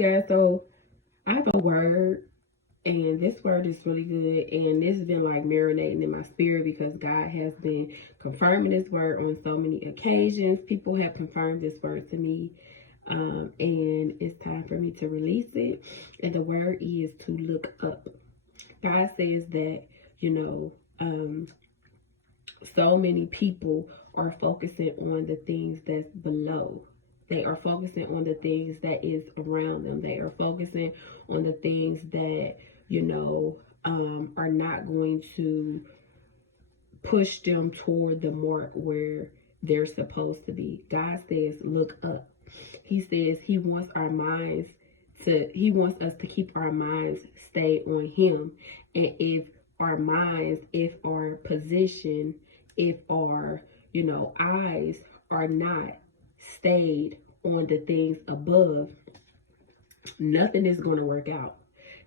guys. So I have a word, and this word is really good, and this has been like marinating in my spirit because God has been confirming this word on so many occasions. People have confirmed this word to me, and it's time for me to release it. And the word is to look up. God says that, you know, so many people are focusing on the things that's below. They are focusing on the things that is around them. They are focusing on the things that, are not going to push them toward the mark where they're supposed to be. God says, look up. He says he wants he wants us to keep our minds stayed on him. And if our position, if our, eyes are not stayed on the things above, nothing is going to work out.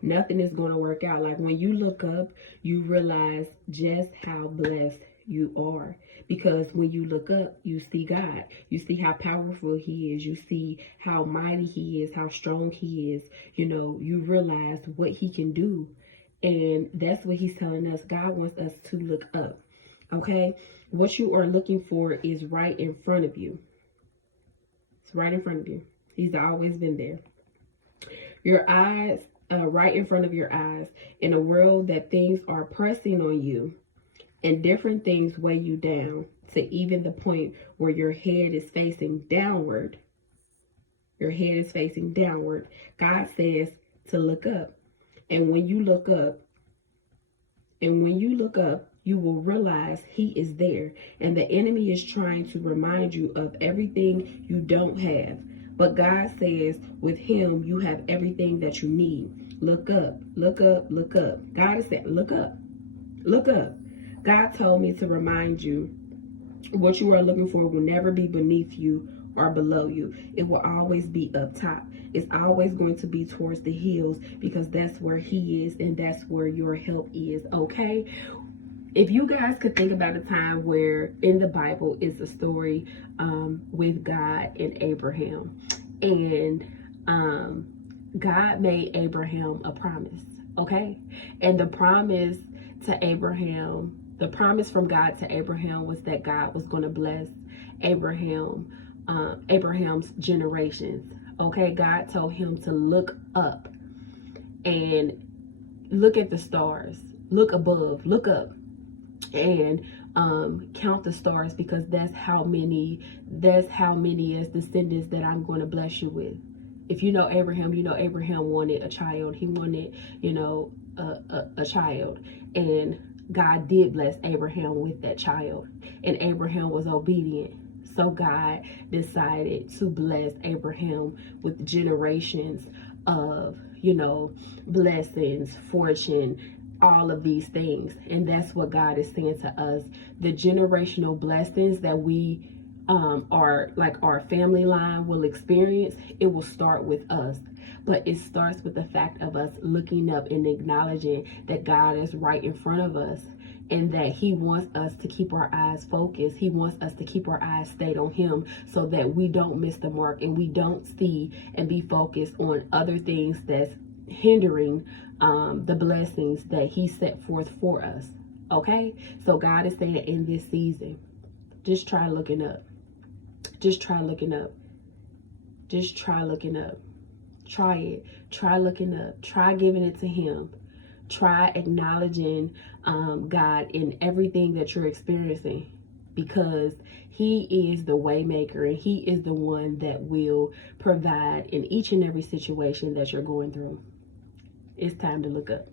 Nothing is going to work out. Like when you look up, you realize just how blessed you are. Because when you look up, you see God. You see how powerful he is. You see how mighty he is, how strong he is. You realize what he can do. And that's what he's telling us. God wants us to look up. Okay? What you are looking for is right in front of you. It's right in front of you. He's always been there. Your eyes, right in front of your eyes, in a world that things are pressing on you and different things weigh you down to even the point where your head is facing downward. Your head is facing downward. God says to look up. And when you look up, you will realize he is there. And the enemy is trying to remind you of everything you don't have. But God says with him, you have everything that you need. Look up, look up, look up. God is saying, look up, look up. God told me to remind you what you are looking for will never be beneath you or below you. It will always be up top. It's always going to be towards the hills because that's where he is and that's where your help is, okay? If you guys could think about a time where in the Bible is a story with God and Abraham. And God made Abraham a promise, okay? And the promise from God to Abraham was that God was going to bless Abraham's generations. Okay, God told him to look up and look at the stars, look above, look up, and count the stars, because that's how many as descendants that I'm going to bless you with. If you know Abraham, Abraham wanted a child. He wanted, a child, and God did bless Abraham with that child, and Abraham was obedient. So God decided to bless Abraham with generations of, blessings, fortune, all of these things. And that's what God is saying to us. The generational blessings that we are like our family line will experience, it will start with us. But it starts with the fact of us looking up and acknowledging that God is right in front of us, and that he wants us to keep our eyes focused. He wants us to keep our eyes stayed on him so that we don't miss the mark and we don't see and be focused on other things that's hindering the blessings that he set forth for us. Okay? So God is saying in this season, just try looking up. Just try looking up. Just try looking up. Try it. Try looking up. Try giving it to him. Try acknowledging God in everything that you're experiencing, because he is the way maker and he is the one that will provide in each and every situation that you're going through. It's time to look up.